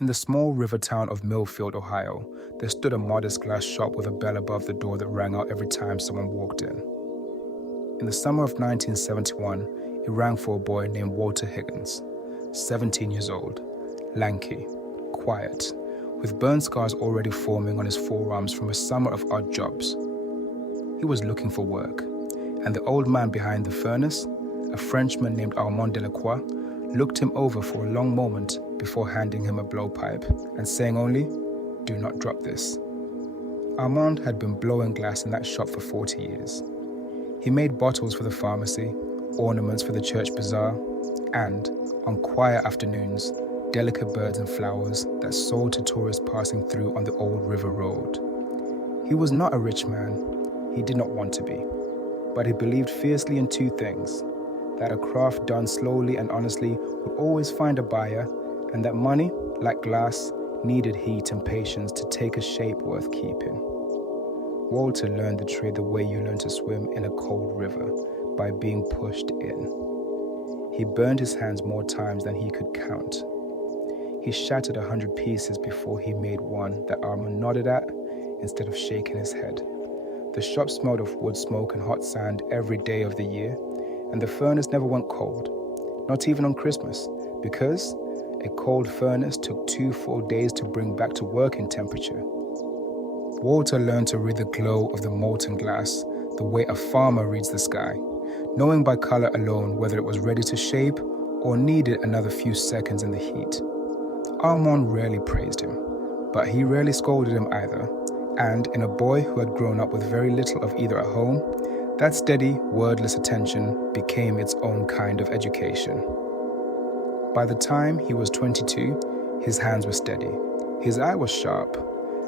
In the small river town of Millfield, Ohio, there stood a modest glass shop with a bell above the door that rang out every time someone walked in. In the summer of 1971, it rang for a boy named Walter Higgins, 17 years old, lanky, quiet, with burn scars already forming on his forearms from a summer of odd jobs. He was looking for work, and the old man behind the furnace, a Frenchman named Armand Delacroix, looked him over for a long moment before handing him a blowpipe and saying only, "Do not drop this." Armand had been blowing glass in that shop for 40 years. He made bottles for the pharmacy, ornaments for the church bazaar, and, on quiet afternoons, delicate birds and flowers that sold to tourists passing through on the old river road. He was not a rich man. He did not want to be. But he believed fiercely in two things: that a craft done slowly and honestly would always find a buyer, and that money, like glass, needed heat and patience to take a shape worth keeping. Walter learned the trade the way you learn to swim in a cold river, by being pushed in. He burned his hands more times than he could count. He shattered 100 pieces before he made one that Armand nodded at instead of shaking his head. The shop smelled of wood smoke and hot sand every day of the year, and the furnace never went cold, not even on Christmas, because a cold furnace took 2 full days to bring back to working temperature. Walter learned to read the glow of the molten glass the way a farmer reads the sky, knowing by color alone whether it was ready to shape or needed another few seconds in the heat. Armand rarely praised him, but he rarely scolded him either, and in a boy who had grown up with very little of either at home, that steady, wordless attention became its own kind of education. By the time he was 22, his hands were steady, his eye was sharp,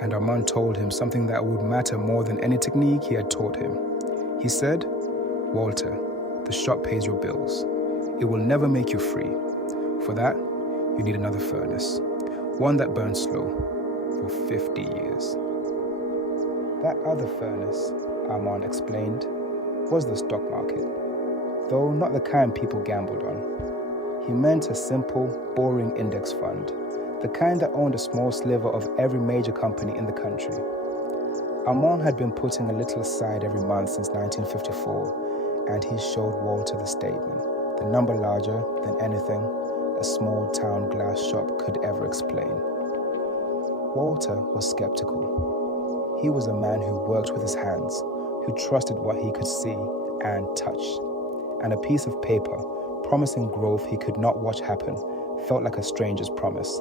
and Armand told him something that would matter more than any technique he had taught him. He said, "Walter, the shop pays your bills. It will never make you free. For that, you need another furnace, one that burns slow, for 50 years. That other furnace, Armand explained, was the stock market, though not the kind people gambled on. He meant a simple, boring index fund, the kind that owned a small sliver of every major company in the country. Armand had been putting a little aside every month since 1954, and he showed Walter the statement, the number larger than anything a small-town glass shop could ever explain. Walter was skeptical. He was a man who worked with his hands, who trusted what he could see and touch, and a piece of paper promising growth he could not watch happen felt like a stranger's promise.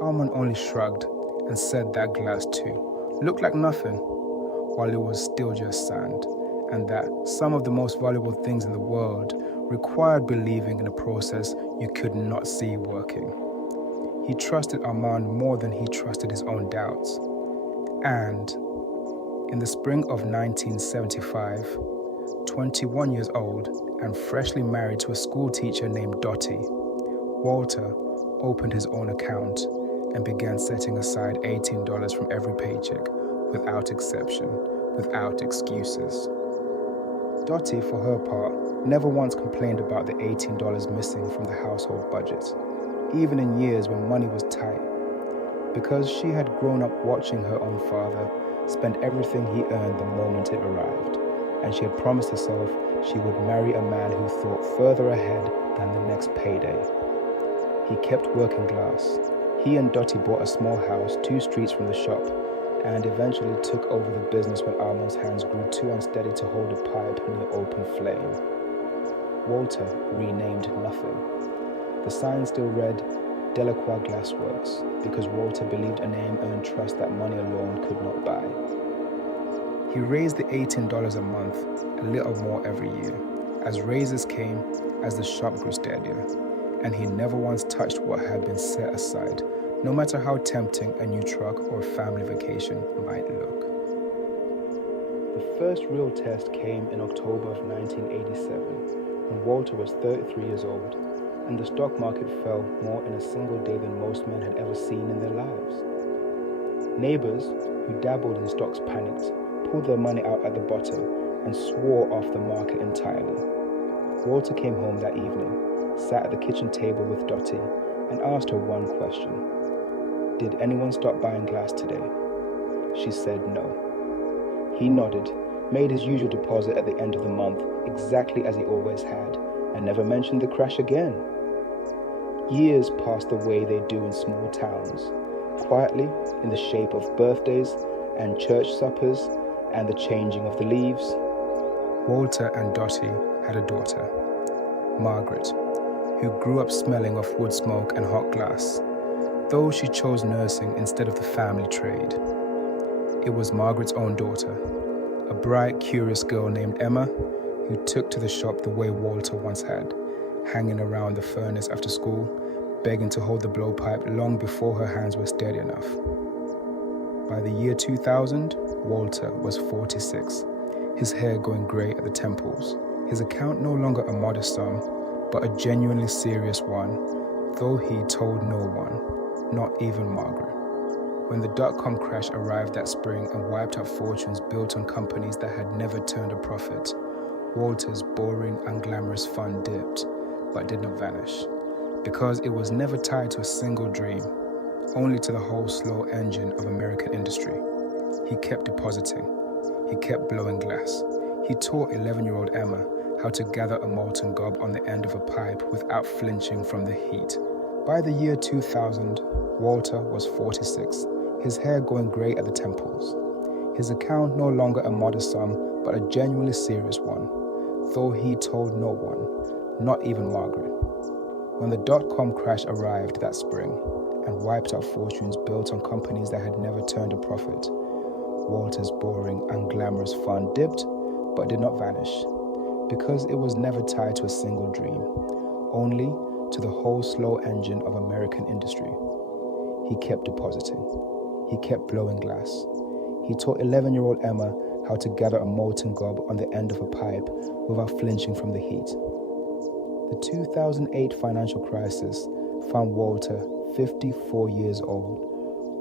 Armand only shrugged and said that glass too looked like nothing, while it was still just sand, and that some of the most valuable things in the world required believing in a process you could not see working. He trusted Armand more than he trusted his own doubts. And in the spring of 1975, 21 years old and freshly married to a school teacher named Dottie, Walter opened his own account and began setting aside $18 from every paycheck, without exception, without excuses. Dottie, for her part, never once complained about the $18 missing from the household budget, even in years when money was tight, because she had grown up watching her own father spend everything he earned the moment it arrived, and she had promised herself she would marry a man who thought further ahead than the next payday. He kept working glass. He and Dottie bought a small house 2 streets from the shop, and eventually took over the business when Armand's hands grew too unsteady to hold a pipe near open flame. Walter renamed nothing. The sign still read Delacroix Glassworks, because Walter believed a name earned trust that money alone could not buy. He raised the $18 a month, a little more every year, as raises came, as the shop grew steadier, and he never once touched what had been set aside, no matter how tempting a new truck or a family vacation might look. The first real test came in October of 1987, when Walter was 33 years old, and the stock market fell more in a single day than most men had ever seen in their lives. Neighbors who dabbled in stocks panicked, pulled their money out at the bottom, and swore off the market entirely. Walter came home that evening, sat at the kitchen table with Dottie, and asked her one question: "Did anyone stop buying glass today?" She said no. He nodded, made his usual deposit at the end of the month, exactly as he always had, and never mentioned the crash again. Years passed the way they do in small towns, quietly in the shape of birthdays and church suppers and the changing of the leaves. Walter and Dottie had a daughter, Margaret, who grew up smelling of wood smoke and hot glass, though she chose nursing instead of the family trade. It was Margaret's own daughter, a bright, curious girl named Emma, who took to the shop the way Walter once had, hanging around the furnace after school, begging to hold the blowpipe long before her hands were steady enough. By the year 2000, Walter was 46, his hair going grey at the temples, his account no longer a modest sum, but a genuinely serious one, though he told no one, not even Margaret. When the dot-com crash arrived that spring and wiped out fortunes built on companies that had never turned a profit, Walter's boring, unglamorous fun dipped, but did not vanish, because it was never tied to a single dream, only to the whole slow engine of American industry. He kept depositing. He kept blowing glass. He taught 11-year-old Emma how to gather a molten gob on the end of a pipe without flinching from the heat. By the year 2000, Walter was 46, his hair going grey at the temples, his account no longer a modest sum, but a genuinely serious one, though he told no one, not even Margaret. When the dot-com crash arrived that spring and wiped out fortunes built on companies that had never turned a profit, Walter's boring, unglamorous fun dipped, but did not vanish, because it was never tied to a single dream, only to the whole slow engine of American industry. He kept depositing. He kept blowing glass. He taught 11-year-old Emma how to gather a molten gob on the end of a pipe without flinching from the heat. The 2008 financial crisis found Walter 54 years old,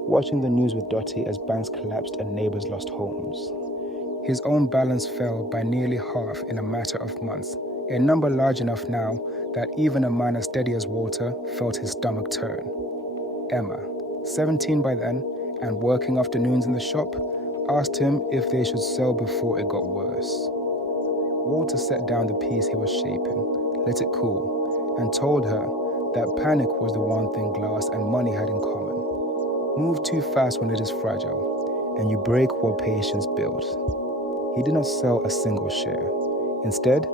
watching the news with Dottie as banks collapsed and neighbors lost homes. His own balance fell by nearly half in a matter of months, a number large enough now that even a man as steady as Walter felt his stomach turn. Emma, 17 by then, and working afternoons in the shop, asked him if they should sell before it got worse. Walter set down the piece he was shaping, let it cool, and told her that panic was the one thing glass and money had in common. Move too fast when it is fragile, and you break what patience builds. He did not sell a single share. Instead,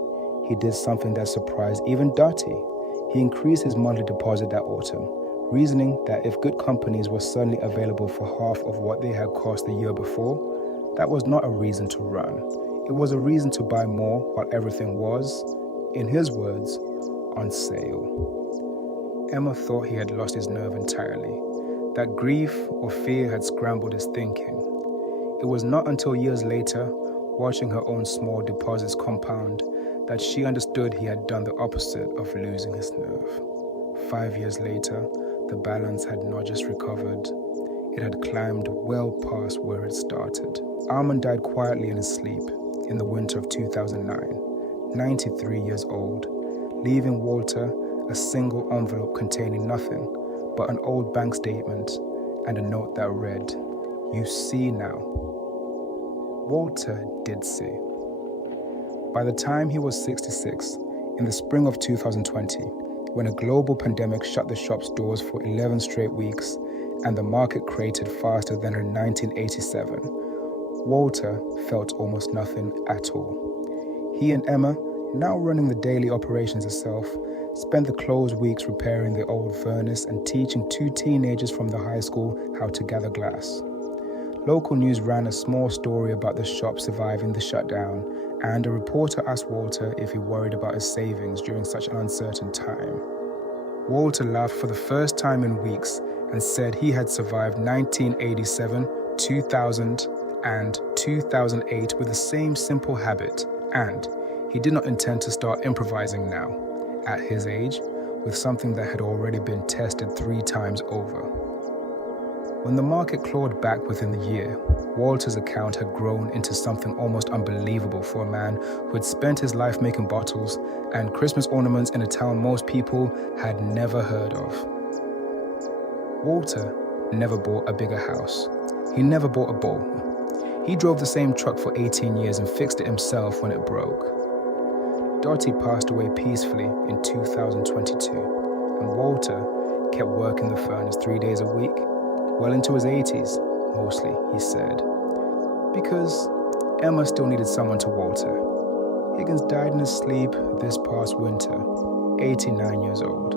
he did something that surprised even Dottie. He increased his monthly deposit that autumn, reasoning that if good companies were suddenly available for half of what they had cost the year before, that was not a reason to run. It was a reason to buy more while everything was, in his words, on sale. Emma thought he had lost his nerve entirely, that grief or fear had scrambled his thinking. It was not until years later, watching her own small deposits compound, that she understood he had done the opposite of losing his nerve. 5 years later, the balance had not just recovered, it had climbed well past where it started. Armand died quietly in his sleep in the winter of 2009, 93 years old, leaving Walter a single envelope containing nothing but an old bank statement and a note that read, "You see now." Walter did see. By the time he was 66, in the spring of 2020, when a global pandemic shut the shop's doors for 11 straight weeks and the market cratered faster than in 1987, Walter felt almost nothing at all. He and Emma, now running the daily operations herself, spent the closed weeks repairing the old furnace and teaching 2 teenagers from the high school how to gather glass. Local news ran a small story about the shop surviving the shutdown, and a reporter asked Walter if he worried about his savings during such an uncertain time. Walter laughed for the first time in weeks and said he had survived 1987, 2000, and 2008 with the same simple habit, and he did not intend to start improvising now, at his age, with something that had already been tested 3 times over. When the market clawed back within the year, Walter's account had grown into something almost unbelievable for a man who had spent his life making bottles and Christmas ornaments in a town most people had never heard of. Walter never bought a bigger house. He never bought a boat. He drove the same truck for 18 years and fixed it himself when it broke. Dottie passed away peacefully in 2022, and Walter kept working the furnace 3 days a week, well into his 80s, mostly, he said. Because Emma still needed someone to Walter. Higgins died in his sleep this past winter, 89 years old,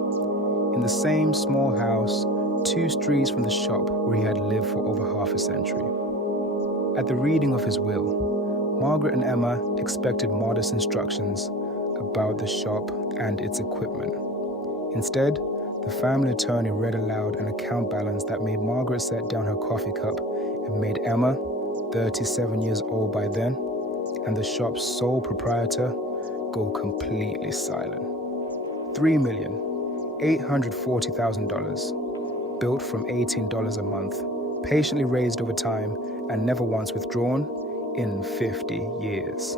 in the same small house 2 streets from the shop where he had lived for over half a century. At the reading of his will, Margaret and Emma expected modest instructions about the shop and its equipment. Instead, the family attorney read aloud an account balance that made Margaret set down her coffee cup and made Emma, 37 years old by then, and the shop's sole proprietor, go completely silent. $3,840,000, built from $18 a month, patiently raised over time and never once withdrawn in 50 years.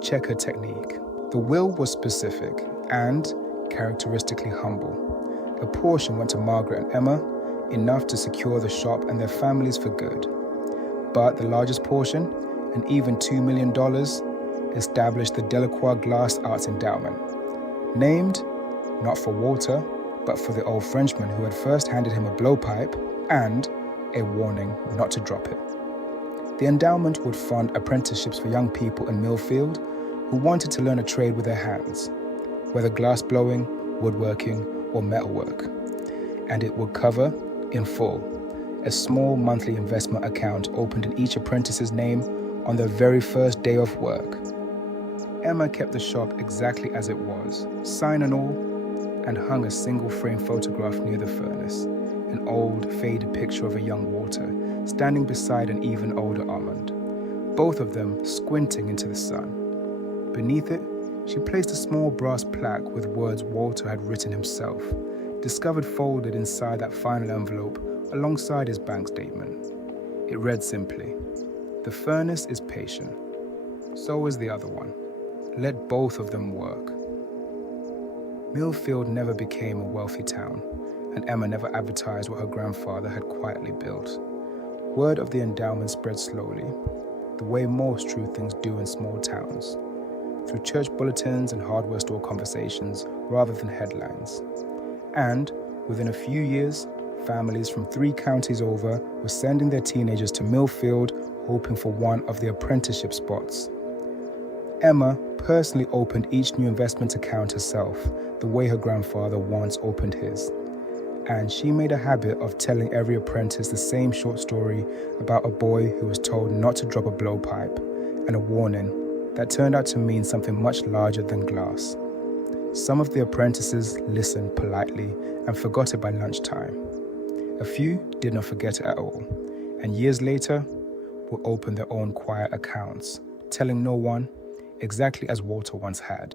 Check her technique. The will was specific and characteristically humble. A portion went to Margaret and Emma, enough to secure the shop and their families for good. But the largest portion, an even $2 million, established the Delacroix Glass Arts Endowment, named not for Walter, but for the old Frenchman who had first handed him a blowpipe and a warning not to drop it. The endowment would fund apprenticeships for young people in Millfield who wanted to learn a trade with their hands, whether glass blowing, woodworking, or metalwork. And it would cover, in full, a small monthly investment account opened in each apprentice's name on their very first day of work. Emma kept the shop exactly as it was, sign and all, and hung a single-frame photograph near the furnace, an old, faded picture of a young Walter standing beside an even older Armand, both of them squinting into the sun. Beneath it, she placed a small brass plaque with words Walter had written himself, discovered folded inside that final envelope alongside his bank statement. It read simply, "The furnace is patient. So is the other one. Let both of them work." Millfield never became a wealthy town, and Emma never advertised what her grandfather had quietly built. Word of the endowment spread slowly, the way most true things do in small towns, through church bulletins and hardware store conversations rather than headlines. And within a few years, families from 3 counties over were sending their teenagers to Millfield hoping for one of the apprenticeship spots. Emma personally opened each new investment account herself, the way her grandfather once opened his. And she made a habit of telling every apprentice the same short story about a boy who was told not to drop a blowpipe, and a warning that turned out to mean something much larger than glass. Some of the apprentices listened politely and forgot it by lunchtime. A few did not forget it at all, and years later would open their own quiet accounts, telling no one, exactly as Walter once had.